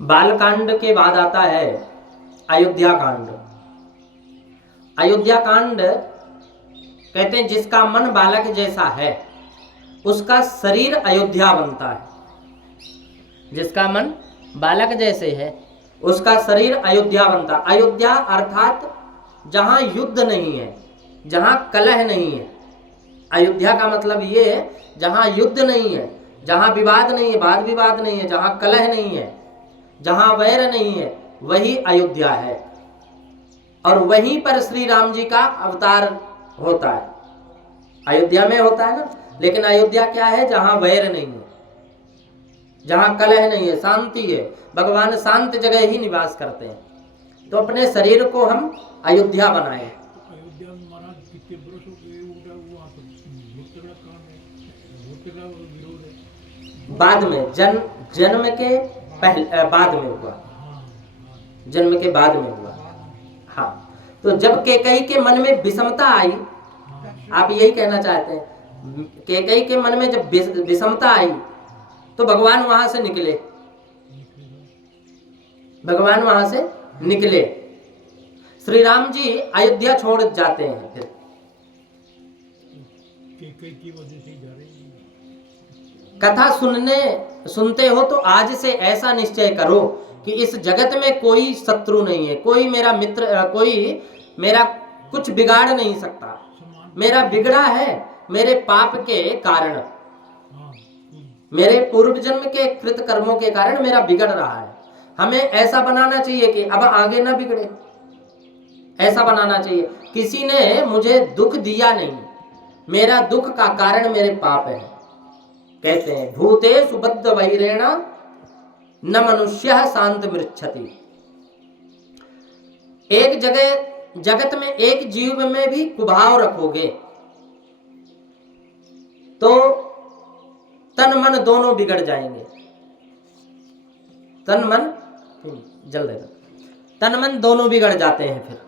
बालकांड के बाद आता है अयोध्या कांड। अयोध्या कांड कहते हैं जिसका मन बालक जैसा है उसका शरीर अयोध्या बनता है। जिसका मन बालक जैसे है उसका शरीर अयोध्या बनता। अयोध्या अर्थात जहाँ युद्ध नहीं है, जहाँ कलह नहीं है। अयोध्या का मतलब ये है जहाँ युद्ध नहीं है, जहाँ विवाद नहीं है, वाद विवाद नहीं है, जहाँ कलह नहीं है, जहाँ वैर नहीं है, वही अयोध्या है। और वहीं पर श्री राम जी का अवतार होता है। अयोध्या में होता है ना, लेकिन अयोध्या क्या है? जहाँ वैर नहीं है, जहाँ कलह नहीं है, शांति है। भगवान शांत जगह ही निवास करते हैं। तो अपने शरीर को हम अयोध्या बनाए। अयोध्या में महाराज कितने वर्ष हो गए हुआ तो भूत का काम है, भूत का विरोध है। बाद में जन्म के पहले बाद में हुआ, जन्म के बाद में हुआ। हाँ, तो जब कैकेयी के मन में विषमता आई, आप यही कहना चाहते हैं, कैकेयी के मन में जब विषमता आई तो भगवान वहां से निकले। भगवान वहां से निकले। श्री राम जी अयोध्या छोड़ जाते हैं। फिर की वजह से जा रहे हैं। कथा सुनते हो तो आज से ऐसा निश्चय करो कि इस जगत में कोई शत्रु नहीं है, कोई मेरा मित्र, कोई मेरा कुछ बिगाड़ नहीं सकता। मेरा बिगड़ा है मेरे पाप के कारण, मेरे पूर्व जन्म के कृत कर्मों के कारण मेरा बिगड़ रहा है। हमें ऐसा बनाना चाहिए कि अब आगे ना बिगड़े, ऐसा बनाना चाहिए। किसी ने मुझे दुख दिया नहीं, मेरा दुख का कारण मेरे पाप है। कहते हैं भूते सुबद्ध वैरेण न मनुष्य शांत मृच्छति। एक जगह जगत में एक जीव में भी कुभाव रखोगे तो तन मन दोनों बिगड़ जाएंगे। तन मन जल देगा, तन मन दोनों बिगड़ जाते हैं। फिर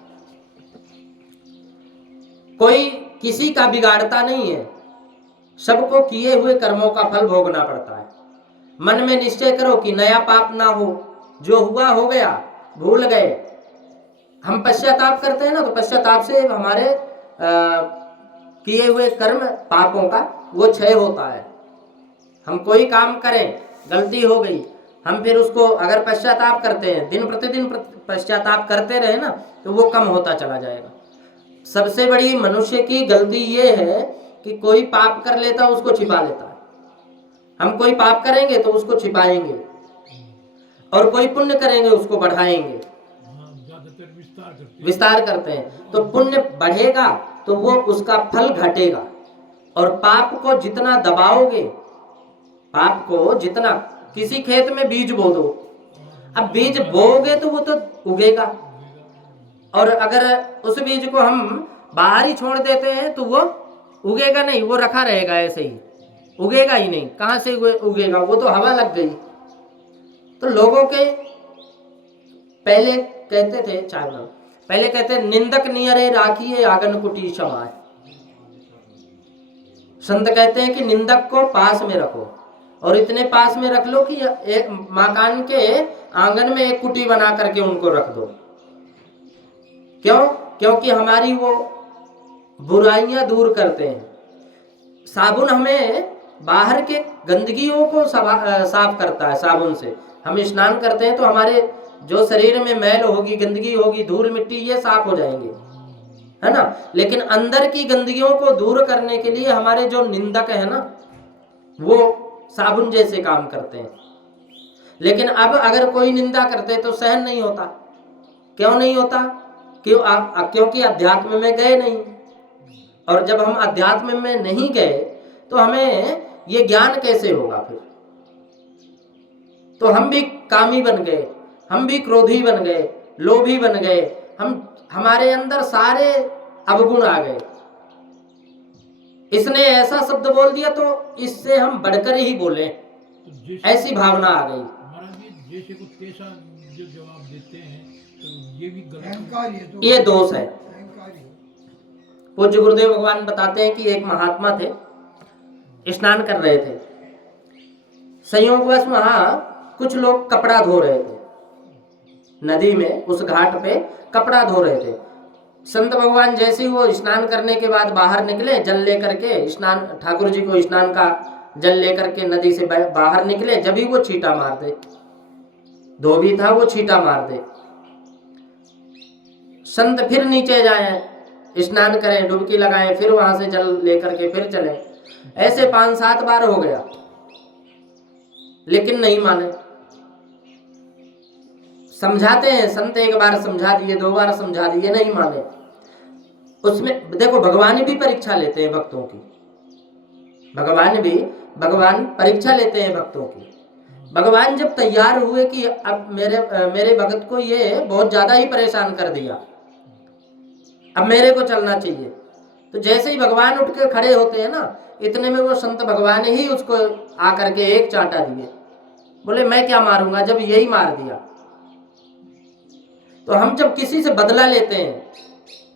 कोई किसी का बिगाड़ता नहीं है, सबको किए हुए कर्मों का फल भोगना पड़ता है। मन में निश्चय करो कि नया पाप ना हो, जो हुआ हो गया, भूल गए। हम पश्चाताप करते हैं ना, तो पश्चाताप से हमारे किए हुए कर्म पापों का वो क्षय होता है। हम कोई काम करें, गलती हो गई, हम फिर उसको अगर पश्चाताप करते हैं, दिन प्रतिदिन पश्चाताप करते रहे ना, तो वो कम होता चला जाएगा। सबसे बड़ी मनुष्य की गलती ये है कि कोई पाप कर लेता उसको छिपा लेता है। हम कोई पाप करेंगे तो उसको छिपाएंगे, और कोई पुण्य करेंगे उसको बढ़ाएंगे, विस्तार करते हैं। तो पुण्य बढ़ेगा तो वो उसका फल घटेगा, और पाप को जितना दबाओगे, पाप को जितना, किसी खेत में बीज बो दो, अब बीज बोओगे तो वो तो उगेगा, और अगर उस बीज को हम बाहर ही छोड़ देते हैं तो वो उगेगा नहीं, वो रखा रहेगा ऐसे ही, उगेगा ही नहीं। कहाँ से उगेगा? वो तो हवा लग गई। तो लोगों के पहले कहते थे, पहले कहते निंदक नियरे राखिए आंगन कुटी समाए। संत कहते हैं कि निंदक को पास में रखो, और इतने पास में रख लो कि एक मकान के आंगन में एक कुटी बना करके उनको रख दो। क्यों? क्योंकि हमारी वो बुराइयां दूर करते हैं। साबुन हमें बाहर के गंदगियों को साफ करता है। साबुन से हम स्नान करते हैं तो हमारे जो शरीर में मैल होगी, गंदगी होगी, धूल मिट्टी, ये साफ हो जाएंगे, है ना। लेकिन अंदर की गंदगियों को दूर करने के लिए हमारे जो निंदक है ना, वो साबुन जैसे काम करते हैं। लेकिन अब अगर कोई निंदा करते तो सहन नहीं होता। क्यों नहीं होता? क्योंकि अध्यात्म में गए नहीं। और जब हम अध्यात्म में नहीं गए तो हमें ये ज्ञान कैसे होगा? फिर तो हम भी कामी बन गए, हम भी क्रोधी बन गए, लोभी बन गए, हमारे अंदर सारे अवगुण आ गए। इसने ऐसा शब्द बोल दिया तो इससे हम बढ़कर ही बोले, ऐसी भावना आ गई। महाराज जी जैसे को कैसा जो जवाब देते हैं तो ये भी गलत, ये दोष है। पूज्य गुरुदेव भगवान बताते हैं कि एक महात्मा थे, स्नान कर रहे थे। संयोगवश वहां कुछ लोग कपड़ा धो रहे थे। नदी में, उस घाट पे कपड़ा धो रहे थे। संत भगवान जैसे ही वो स्नान करने के बाद बाहर निकले, जल लेकर के, स्नान, ठाकुर जी को स्नान का जल लेकर के नदी से बाहर निकले, जब ही वो छींटा मार दे, धोबी था वो छींटा मार दे। संत फिर नीचे जाएं, स्नान करें, डुबकी लगाएं, फिर वहां से जल लेकर के फिर चले। ऐसे 5-7 बार हो गया, लेकिन नहीं माने। समझाते हैं संत, एक बार समझा दिए, 2 बार समझा दिए, नहीं माने। उसमें देखो भगवान भी परीक्षा लेते हैं भक्तों की, भगवान परीक्षा लेते हैं भक्तों की। भगवान जब तैयार हुए कि अब मेरे भगत को ये बहुत ज्यादा ही परेशान कर दिया, अब मेरे को चलना चाहिए, तो जैसे ही भगवान उठ के खड़े होते हैं ना, इतने में वो संत भगवान ही उसको आकर के एक चांटा दिए। बोले मैं क्या मारूंगा जब यही मार दिया। तो हम जब किसी से बदला लेते हैं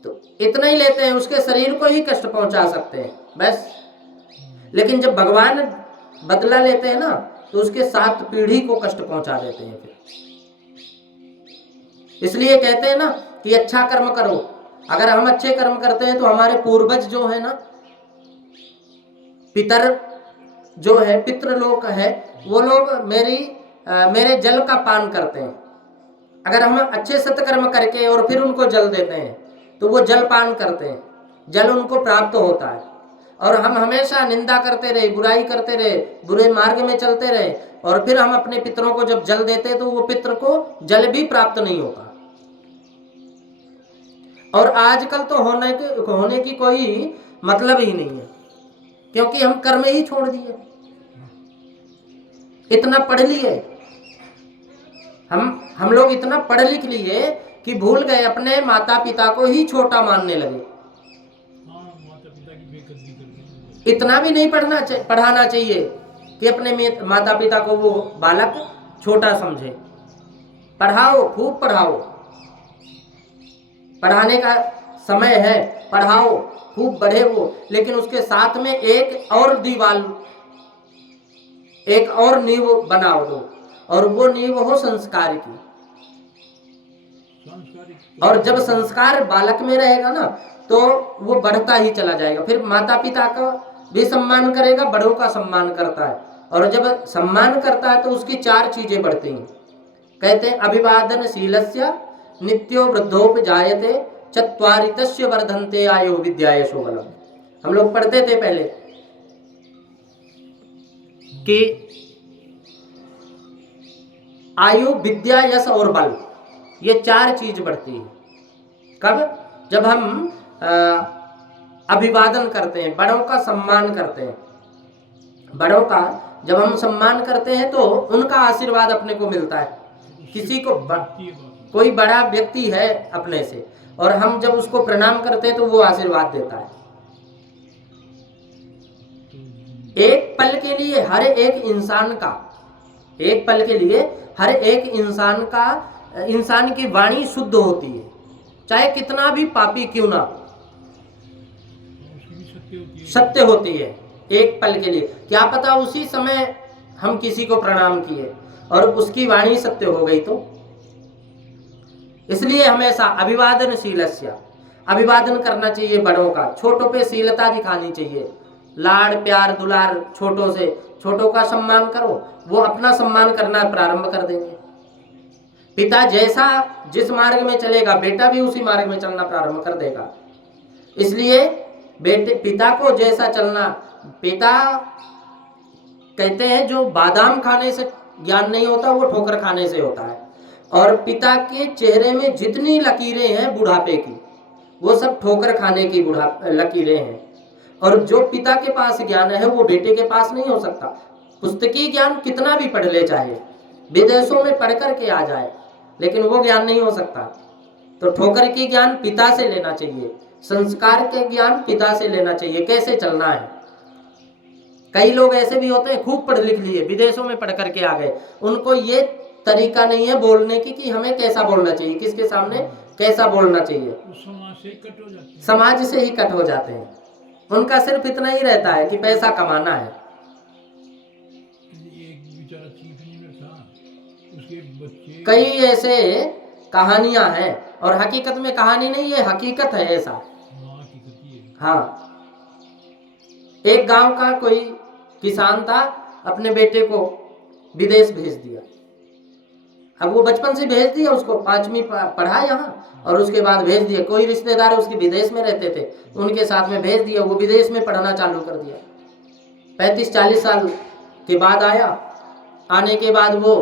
तो इतना ही लेते हैं, उसके शरीर को ही कष्ट पहुंचा सकते हैं बस। लेकिन जब भगवान बदला लेते हैं ना, तो उसके 7 पीढ़ी को कष्ट पहुंचा देते हैं फिर। इसलिए कहते हैं ना कि अच्छा कर्म करो। अगर हम अच्छे कर्म करते हैं तो हमारे पूर्वज जो है ना, पितर जो है, पितृलोक है, वो लोग मेरे जल का पान करते हैं। अगर हम अच्छे सत्कर्म करके और फिर उनको जल देते हैं तो वो जल पान करते हैं, जल उनको प्राप्त होता है। और हम हमेशा निंदा करते रहे, बुराई करते रहे, बुरे मार्ग में चलते रहे, और फिर हम अपने पितरों को जब जल देते तो वो पितर को जल भी प्राप्त नहीं होता। और आजकल तो होने की कोई मतलब ही नहीं है, क्योंकि हम कर्म ही छोड़ दिए। इतना पढ़ लिए हम लोग, इतना पढ़ लिख लिए कि भूल गए, अपने माता पिता को ही छोटा मानने लगे। माता पिता की बेइज्जती करते। इतना भी नहीं पढ़ाना चाहिए कि अपने माता पिता को वो बालक छोटा समझे। पढ़ाओ, खूब पढ़ाओ, पढ़ाने का समय है, पढ़ाओ, खूब बढ़े वो, लेकिन उसके साथ में एक और दीवार, एक और नींव बनाओ दो, और वो नींव हो संस्कार की। और जब संस्कार बालक में रहेगा ना, तो वो बढ़ता ही चला जाएगा। फिर माता पिता का भी सम्मान करेगा, बड़ों का सम्मान करता है, और जब सम्मान करता है तो उसकी 4 चीजें बढ़ती हैं। कहते हैं अभिवादनशीलस्य नित्यो वृद्धोपजायते चत्वारितस्य वर्धन्ते आयु विद्यायशो बलम्। हम लोग पढ़ते थे पहले कि आयु, विद्या, यश और बल, ये 4 चीज बढ़ती है। कब? जब हम अभिवादन करते हैं, बड़ों का सम्मान करते हैं। बड़ों का जब हम सम्मान करते हैं तो उनका आशीर्वाद अपने को मिलता है। किसी को कोई बड़ा व्यक्ति है अपने से, और हम जब उसको प्रणाम करते हैं तो वो आशीर्वाद देता है। एक पल के लिए हर एक इंसान का, एक पल के लिए हर एक इंसान की वाणी शुद्ध होती है, चाहे कितना भी पापी क्यों ना, सत्य होती है। एक पल के लिए, क्या पता उसी समय हम किसी को प्रणाम किए और उसकी वाणी सत्य हो गई तो। इसलिए हमेशा अभिवादनशीलस्य, अभिवादन करना चाहिए बड़ों का। छोटों पे शीलता दिखानी चाहिए, लाड़ प्यार दुलार, छोटों से, छोटों का सम्मान करो, वो अपना सम्मान करना प्रारंभ कर देंगे। पिता जैसा जिस मार्ग में चलेगा, बेटा भी उसी मार्ग में चलना प्रारंभ कर देगा। इसलिए पिता को जैसा चलना, पिता कहते हैं जो बादाम खाने से ज्ञान नहीं होता वो ठोकर खाने से होता है। और पिता के चेहरे में जितनी लकीरें हैं बुढ़ापे की, वो सब ठोकर खाने की लकीरें हैं। और जो पिता के पास ज्ञान है वो बेटे के पास नहीं हो सकता। पुस्तकीय ज्ञान कितना भी पढ़ ले, चाहे विदेशों में पढ़ कर के आ जाए, लेकिन वो ज्ञान नहीं हो सकता। तो ठोकर की ज्ञान पिता से लेना चाहिए, संस्कार के ज्ञान पिता से लेना चाहिए, कैसे चलना है। कई लोग ऐसे भी होते हैं खूब पढ़ लिख लिए, विदेशों में पढ़ करके आ गए, उनको ये तरीका नहीं है बोलने की कि हमें कैसा बोलना चाहिए, किसके सामने कैसा बोलना चाहिए। समाज से ही कट हो जाते हैं। उनका सिर्फ इतना ही रहता है कि पैसा कमाना है। एक बेचारा चीफ इंजीनियर था, उसके बच्चे कई ऐसे कहानियां हैं, और हकीकत में कहानी नहीं, ये हकीकत है ऐसा। हाँ की करती है। हाँ, एक गांव का कोई किसान था, अपने बेटे को विदेश भेज दिया। अब वो बचपन से भेज दिया उसको, 5वीं पढ़ा यहाँ, और उसके बाद भेज दिया। कोई रिश्तेदार उसके विदेश में रहते थे, उनके साथ में भेज दिया, वो विदेश में पढ़ना चालू कर दिया। 35-40 साल के बाद आया। आने के बाद वो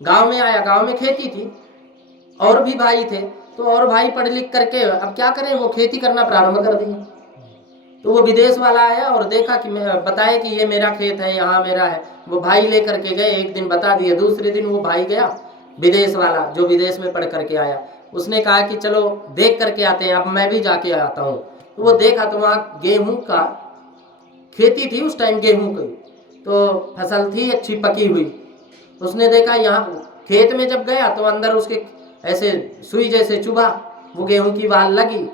गांव में आया, गांव में खेती थी, और भी भाई थे, तो और भाई पढ़ लिख करके अब क्या करें, वो खेती करना प्रारंभ कर दिया। तो वो विदेश वाला आया और देखा कि बताए कि ये मेरा खेत है, यहाँ मेरा है। वो भाई लेकर के गए, एक दिन बता दिए, दूसरे दिन वो भाई गया, विदेश वाला जो विदेश में पढ़ करके आया, उसने कहा कि चलो देख करके आते हैं, अब मैं भी जाके आता हूँ। तो वो देखा तो वहाँ गेहूं का खेती थी उस टाइम, गेहूं की तो फसल थी अच्छी पकी हुई। उसने देखा यहाँ खेत में जब गया तो अंदर उसके ऐसे सुई जैसे चुभा, वो गेहूं की वाल लगी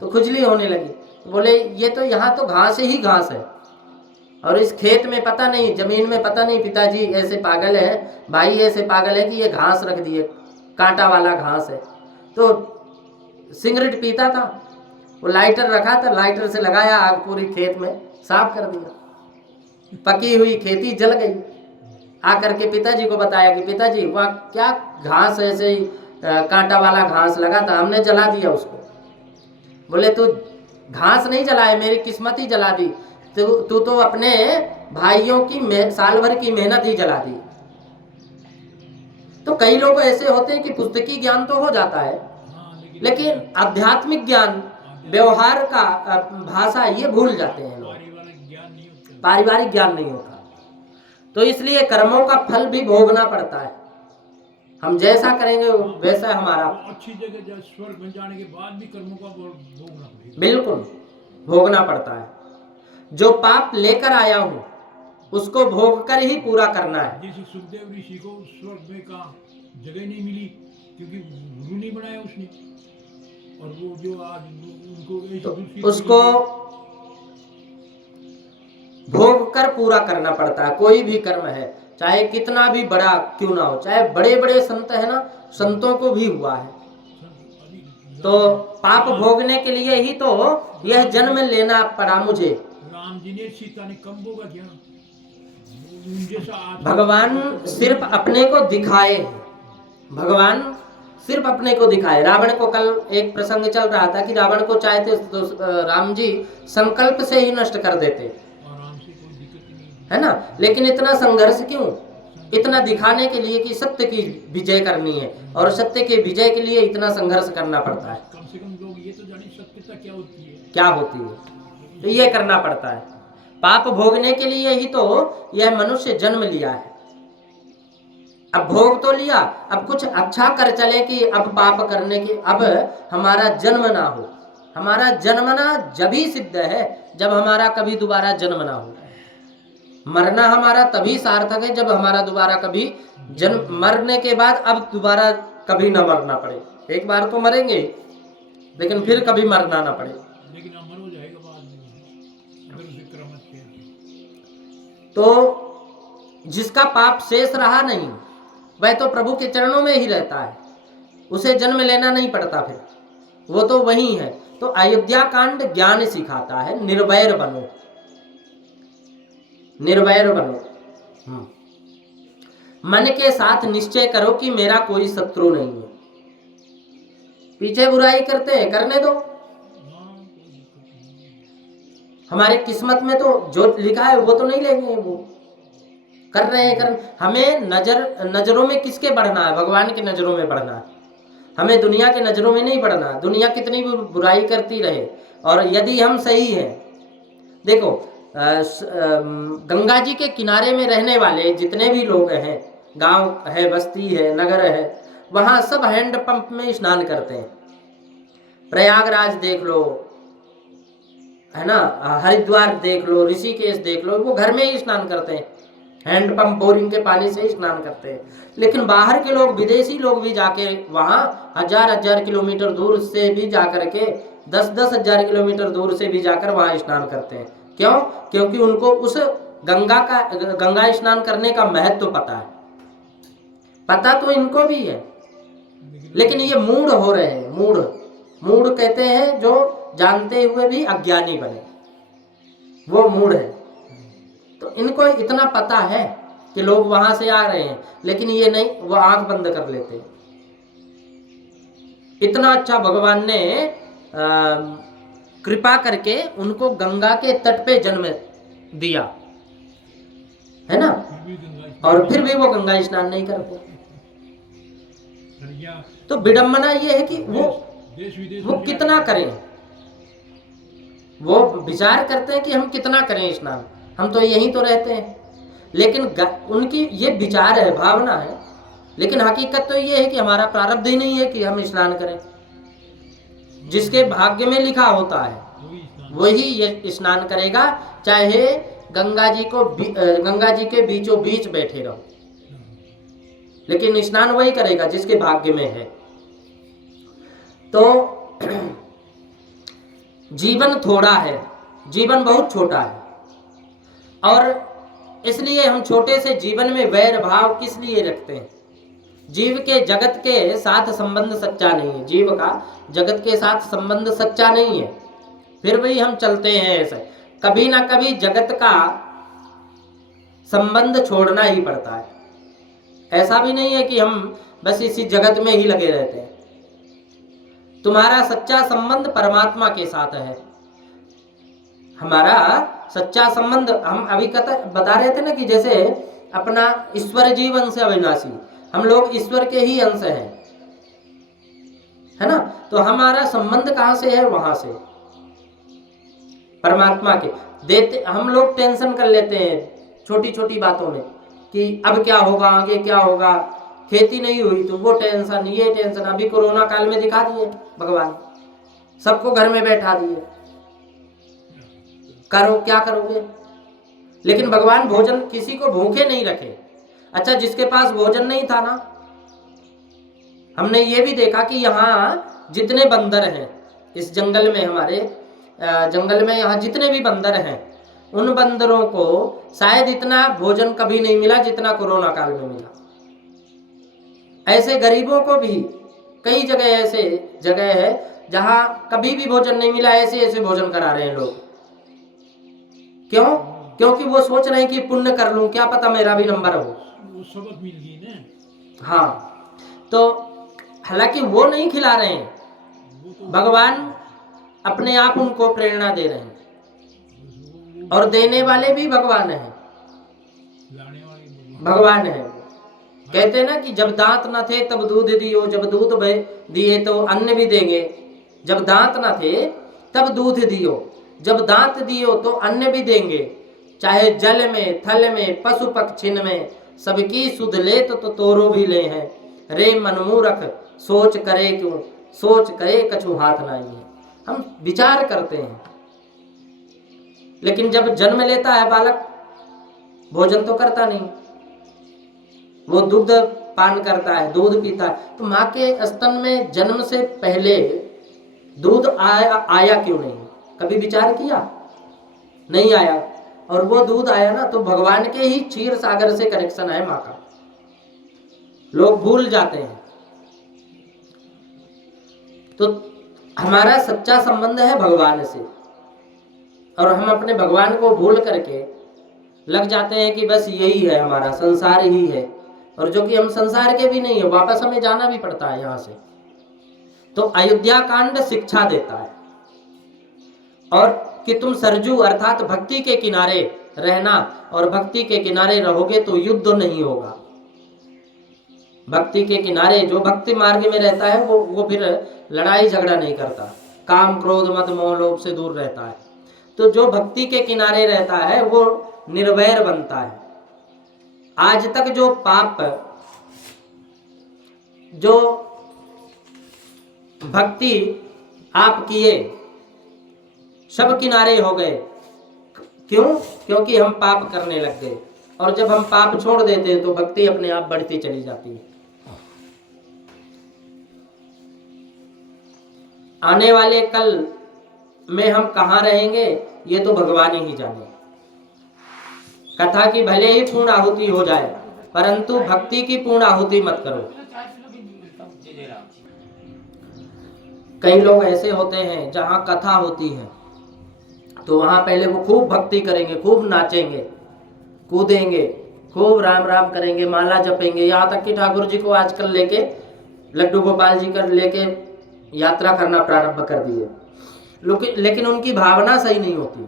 तो खुजली होने लगी। बोले ये तो यहाँ तो घास ही घास है, और इस खेत में पता नहीं, जमीन में पता नहीं, पिताजी ऐसे पागल है, भाई ऐसे पागल है कि ये घास रख दिए, कांटा वाला घास है। तो सिगरेट पीता था, वो लाइटर रखा था, लाइटर से लगाया आग, पूरी खेत में साफ कर दिया, पकी हुई खेती जल गई। आकर के पिताजी को बताया कि पिताजी वहाँ क्या घास ऐसे ही कांटा वाला घास लगा था, हमने जला दिया उसको। बोले तू घास नहीं जलाए, मेरी किस्मत ही जला दी, तू तो अपने भाइयों की साल भर की मेहनत ही जला दी। तो कई लोग ऐसे होते हैं कि पुस्तकी ज्ञान तो हो जाता है, लेकिन आध्यात्मिक ज्ञान, व्यवहार का भाषा ये भूल जाते हैं लोग, पारिवारिक ज्ञान नहीं होता। तो इसलिए कर्मों का फल भी भोगना पड़ता है, हम जैसा करेंगे वैसा हमारा। अच्छी जगह स्वर्ग बन जाने के बाद भी कर्मों का भोगना पड़ेगा, बिल्कुल भोगना पड़ता है। जो पाप लेकर आया हूं उसको भोग कर ही पूरा करना है। जैसे सुखदेव ऋषि को स्वर्ग में का जगह नहीं मिली क्योंकि गुरु नहीं बनाया उसने, और वो जो आज उनको तो उसको भोग कर पूरा करना पड़ता है। कोई भी कर्म है, चाहे कितना भी बड़ा क्यों ना हो, चाहे बड़े बड़े संत है ना, संतों को भी हुआ है। तो पाप भोगने के लिए ही तो यह जन्म लेना पड़ा मुझे। राम जी ने सीता ने कम भोगा क्या? भगवान सिर्फ अपने को दिखाए, भगवान सिर्फ अपने को दिखाए। रावण को कल एक प्रसंग चल रहा था कि रावण को चाहते तो राम जी संकल्प से ही नष्ट कर देते, है ना, लेकिन इतना संघर्ष क्यों? इतना दिखाने के लिए कि सत्य की विजय करनी है, और सत्य के विजय के लिए इतना संघर्ष करना पड़ता है। कम से कम लोग ये तो जाने सत्यता क्या होती है, क्या होती है, तो ये करना पड़ता है। पाप भोगने के लिए ही तो यह मनुष्य जन्म लिया है। अब भोग तो लिया, अब कुछ अच्छा कर चले कि अब पाप करने की, अब हमारा जन्म ना हो। हमारा जन्मना जब ही सिद्ध है जब हमारा कभी दोबारा जन्म ना हो। मरना हमारा तभी सार्थक है जब हमारा दोबारा कभी जन्म, मरने के बाद अब दोबारा कभी ना मरना पड़े। एक बार तो मरेंगे लेकिन फिर कभी मरना ना पड़े। लेकिन अमर हो जाएगा बाद में अगर उसे कर्म अच्छे हैं। तो जिसका पाप शेष रहा नहीं वह तो प्रभु के चरणों में ही रहता है, उसे जन्म लेना नहीं पड़ता, फिर वो तो वही है। तो अयोध्या कांड ज्ञान सिखाता है, निर्वैर बनो, निर्वैर बनो। मन के साथ निश्चय करो कि मेरा कोई शत्रु नहीं है। पीछे बुराई करते हैं, करने दो, हमारे किस्मत में तो जो लिखा है वो तो नहीं लेंगे, वो कर रहे हैं। हमें नजरों में किसके बढ़ना है? भगवान की नजरों में बढ़ना है। हमें दुनिया के नजरों में नहीं बढ़ना। दुनिया कितनी भी बुराई करती रहे, और यदि हम सही हैं, देखो गंगा जी के किनारे में रहने वाले जितने भी लोग हैं, गांव है, बस्ती है, नगर है, वहाँ सब हैंड पंप में स्नान करते हैं। प्रयागराज देख लो, है ना, हरिद्वार देख लो, ऋषिकेश देख लो, वो घर में ही स्नान करते हैं, हैंड पंप बोरिंग के पानी से ही स्नान करते हैं। लेकिन बाहर के लोग, विदेशी लोग भी जाके वहाँ 1000 किलोमीटर दूर से भी जाकर के 10-10 हजार किलोमीटर दूर से भी जाकर वहाँ स्नान करते हैं। क्यों? क्योंकि उनको उस गंगा स्नान करने का महत्व पता है। पता तो इनको भी है, लेकिन ये मूढ़ हो रहे हैं। मूढ़, मूढ़ कहते हैं जो जानते हुए भी अज्ञानी बने, वो मूढ़ है। तो इनको इतना पता है कि लोग वहां से आ रहे हैं, लेकिन ये नहीं, वो आंख बंद कर लेते हैं। इतना अच्छा भगवान ने कृपा करके उनको गंगा के तट पे जन्म दिया है ना, और फिर भी वो गंगा स्नान नहीं करते। तो विडंबना ये है कि वो कितना करें। वो विचार करते हैं कि हम कितना करें स्नान, हम तो यहीं तो रहते हैं। लेकिन उनकी ये विचार है, भावना है, लेकिन हकीकत तो ये है कि हमारा प्रारब्ध ही नहीं है कि हम स्नान करें। जिसके भाग्य में लिखा होता है वही ये स्नान करेगा, चाहे गंगा जी के बीचों बीच बैठे रहो, लेकिन स्नान वही करेगा जिसके भाग्य में है। तो जीवन थोड़ा है, जीवन बहुत छोटा है, और इसलिए हम छोटे से जीवन में वैर भाव किस लिए रखते हैं। जीव के जगत के साथ संबंध सच्चा नहीं है, जीव का जगत के साथ संबंध सच्चा नहीं है, फिर भी हम चलते हैं ऐसे। कभी ना कभी जगत का संबंध छोड़ना ही पड़ता है। ऐसा भी नहीं है कि हम बस इसी जगत में ही लगे रहते हैं। तुम्हारा सच्चा संबंध परमात्मा के साथ है। हमारा सच्चा संबंध, हम अभी बता रहे थे ना कि जैसे अपना ईश्वर जीवन से अविनाशी, हम लोग ईश्वर के ही अंश हैं, है ना। तो हमारा संबंध कहाँ से है, वहां से परमात्मा के। देते हम लोग टेंशन कर लेते हैं छोटी छोटी बातों में कि अब क्या होगा, आगे क्या होगा, खेती नहीं हुई तो वो टेंशन, ये टेंशन। अभी कोरोना काल में दिखा दिए भगवान, सबको घर में बैठा दिए, करो क्या करोगे। लेकिन भगवान भोजन, किसी को भूखे नहीं रखे। अच्छा, जिसके पास भोजन नहीं था ना, हमने ये भी देखा कि यहाँ जितने बंदर हैं इस जंगल में, हमारे जंगल में यहाँ जितने भी बंदर हैं, उन बंदरों को शायद इतना भोजन कभी नहीं मिला जितना कोरोना काल में मिला। ऐसे गरीबों को भी कई जगह ऐसे जगह है जहां कभी भी भोजन नहीं मिला, ऐसे ऐसे भोजन करा रहे हैं लोग। क्यों? क्योंकि वो सोच रहे हैं कि पुण्य कर लूं, क्या पता मेरा भी नंबर हो, वो सबक मिल गई ना। हाँ, तो हालांकि वो नहीं खिला रहे हैं, भगवान अपने आप उनको प्रेरणा दे रहे हैं, और देने वाले भी भगवान हैं, भगवान है। कहते हैं ना कि जब दांत न थे तब दूध दियो, जब दूध दिए तो अन्न भी देंगे। जब दांत न थे तब दूध दियो, जब दांत दियो तो अन्न भी देंगे। चाहे जल में, थल में, पशु पक्षिन में, सबकी सुध ले तो तोरो भी ले हैं। रे मनमूरख सोच करे क्यों, सोच करे कछु हाथ नहीं है। हम विचार करते हैं, लेकिन जब जन्म लेता है बालक, भोजन तो करता नहीं, वो दूध पान करता है, दूध पीता है। तो माँ के स्तन में जन्म से पहले दूध आया क्यों नहीं, कभी विचार किया? नहीं आया। और वो दूध आया ना तो भगवान के ही क्षीर सागर से कनेक्शन है माँ का, लोग भूल जाते हैं। तो हमारा सच्चा संबंध है भगवान से, और हम अपने भगवान को भूल करके लग जाते हैं कि बस यही है हमारा संसार ही है, और जो कि हम संसार के भी नहीं है, वापस हमें जाना भी पड़ता है यहाँ से। तो अयोध्या कांड शिक्षा देता है, और कि तुम सरजू अर्थात भक्ति के किनारे रहना, और भक्ति के किनारे रहोगे तो युद्ध नहीं होगा। भक्ति के किनारे, जो भक्ति मार्ग में रहता है वो फिर लड़ाई झगड़ा नहीं करता, काम क्रोध मद मोह लोभ से दूर रहता है। तो जो भक्ति के किनारे रहता है वो निर्वैर बनता है। आज तक जो पाप, जो भक्ति आप किए, सब किनारे हो गए। क्यों? क्योंकि हम पाप करने लग गए, और जब हम पाप छोड़ देते हैं तो भक्ति अपने आप बढ़ती चली जाती है। आने वाले कल में हम कहाँ रहेंगे ये तो भगवान ही जाने। कथा की भले ही पूर्ण आहुति हो जाए, परंतु भक्ति की पूर्ण आहुति मत करो। कई लोग ऐसे होते हैं जहाँ कथा होती है तो वहाँ पहले वो खूब भक्ति करेंगे, खूब नाचेंगे, कूदेंगे, खूब राम राम करेंगे, माला जपेंगे, यहाँ तक कि ठाकुर जी को आजकल लेके लड्डू गोपाल जी कर लेके यात्रा करना प्रारंभ कर दिए, लेकिन उनकी भावना सही नहीं होती।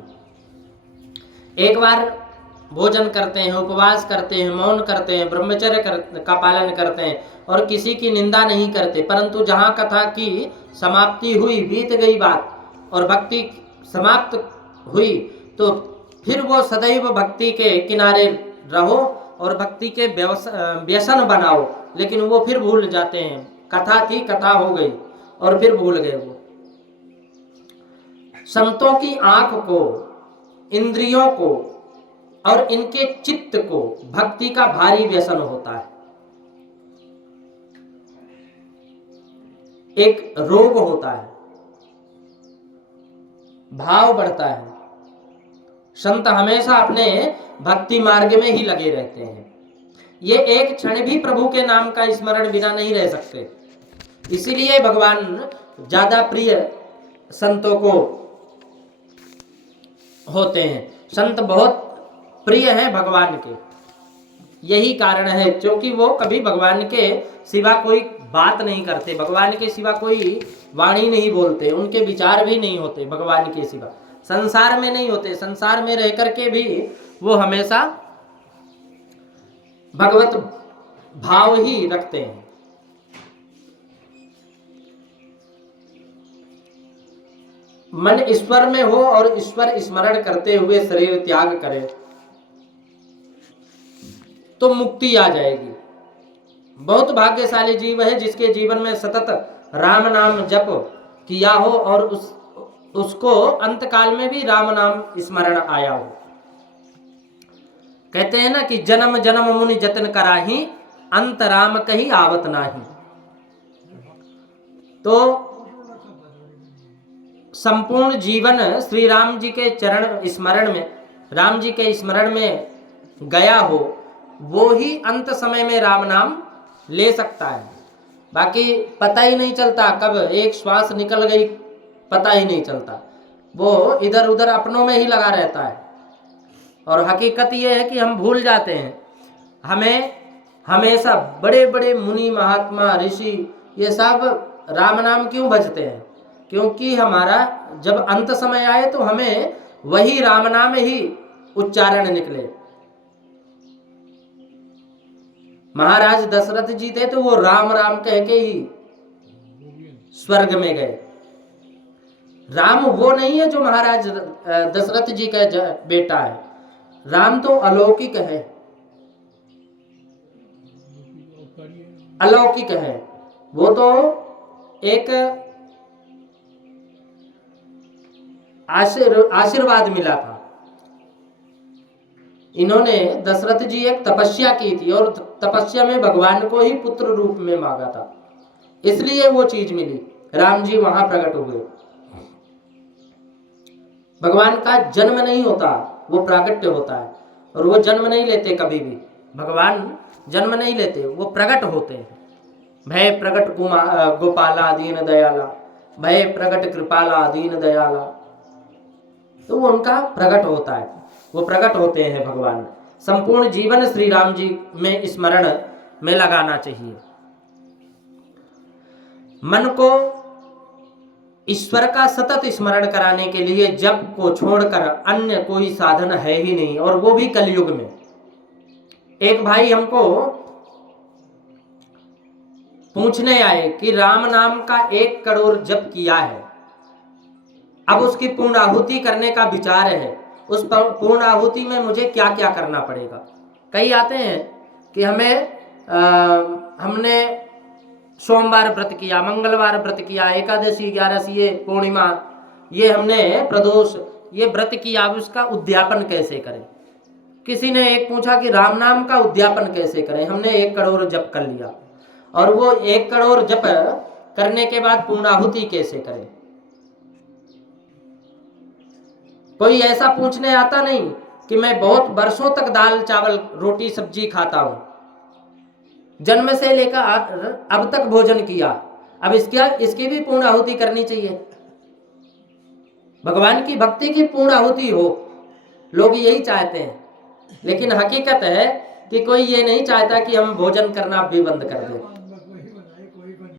एक बार भोजन करते हैं, उपवास करते हैं, मौन करते हैं, ब्रह्मचर्य का पालन करते हैं और किसी की निंदा नहीं करते, परंतु जहाँ कथा की समाप्ति हुई, बीत गई बात और भक्ति समाप्त हुई, तो फिर वो सदैव भक्ति के किनारे रहो और भक्ति के व्यसन बनाओ, लेकिन वो फिर भूल जाते हैं। कथा थी, कथा हो गई और फिर भूल गए वो। संतों की आंख को, इंद्रियों को और इनके चित्त को भक्ति का भारी व्यसन होता है, एक रोग होता है, भाव बढ़ता है। संत हमेशा अपने भक्ति मार्ग में ही लगे रहते हैं, ये एक क्षण भी प्रभु के नाम का स्मरण बिना नहीं रह सकते। इसीलिए भगवान ज्यादा प्रिय संतों को होते हैं, संत बहुत प्रिय हैं भगवान के। यही कारण है क्योंकि वो कभी भगवान के सिवा कोई बात नहीं करते, भगवान के सिवा कोई वाणी नहीं बोलते, उनके विचार भी नहीं होते भगवान के सिवा, संसार में नहीं होते। संसार में रह करके भी वो हमेशा भगवत भाव ही रखते हैं। मन ईश्वर में हो और ईश्वर स्मरण करते हुए शरीर त्याग करे तो मुक्ति आ जाएगी। बहुत भाग्यशाली जीव है जिसके जीवन में सतत राम नाम जप किया हो और उसको अंत काल में भी राम नाम स्मरण आया हो। कहते हैं ना कि जन्म जन्म मुनि जतन कराही, अंत राम कहीं आवत नाही। तो संपूर्ण जीवन श्री राम जी के चरण स्मरण में, राम जी के स्मरण में गया हो, वो ही अंत समय में राम नाम ले सकता है। बाकी पता ही नहीं चलता कब एक श्वास निकल गई, पता ही नहीं चलता, वो इधर उधर अपनों में ही लगा रहता है। और हकीकत ये है कि हम भूल जाते हैं। हमें हमेशा बड़े बड़े मुनि महात्मा ऋषि ये सब राम नाम क्यों भजते हैं? क्योंकि हमारा जब अंत समय आए तो हमें वही राम नाम ही उच्चारण निकले। महाराज दशरथ जी थे तो वो राम राम कह के ही स्वर्ग में गए। राम वो नहीं है जो महाराज दशरथ जी का बेटा है, राम तो अलौकिक है, अलौकिक है। वो तो एक आशीर्वाद मिला था। इन्होंने दशरथ जी एक तपस्या की थी और तपस्या में भगवान को ही पुत्र रूप में मांगा था, इसलिए वो चीज मिली, राम जी वहां प्रकट हुए। भगवान का जन्म नहीं होता, वो प्राकट्य होता है और वो जन्म नहीं लेते कभी भी। भगवान जन्म नहीं लेते, वो प्रकट होते हैं। भय प्रकट गोपाला दीन दयाला, भय प्रकट कृपाला दीन दयाला, तो वो उनका प्रकट होता है, वो प्रकट होते हैं भगवान। संपूर्ण जीवन श्री राम जी में स्मरण में लगाना चाहिए। मन को ईश्वर का सतत स्मरण कराने के लिए जप को छोड़कर अन्य कोई साधन है ही नहीं, और वो भी कलयुग में। एक भाई हमको पूछने आए कि राम नाम का 1 करोड़ जप किया है, अब उसकी पूर्णाहुति करने का विचार है, उस पूर्णाहुति में मुझे क्या क्या करना पड़ेगा। कई आते हैं कि हमने सोमवार व्रत किया, मंगलवार व्रत किया, एकादशी, 11सी, ये पूर्णिमा, ये हमने प्रदोष, ये व्रत किया, अब उसका उद्यापन कैसे करें। किसी ने एक पूछा कि राम नाम का उद्यापन कैसे करें। हमने 1 करोड़ जप कर लिया और वो 1 करोड़ जप करने के बाद पूर्णाहुति कैसे करें। कोई ऐसा पूछने आता नहीं कि मैं बहुत वर्षों तक दाल चावल रोटी सब्जी खाता हूं, जन्म से लेकर अब तक भोजन किया, अब इसकी भी पूर्ण आहुति करनी चाहिए, भगवान की भक्ति की पूर्ण आहुति हो, लोग यही चाहते हैं। लेकिन हकीकत है कि कोई ये नहीं चाहता कि हम भोजन करना भी बंद कर दें।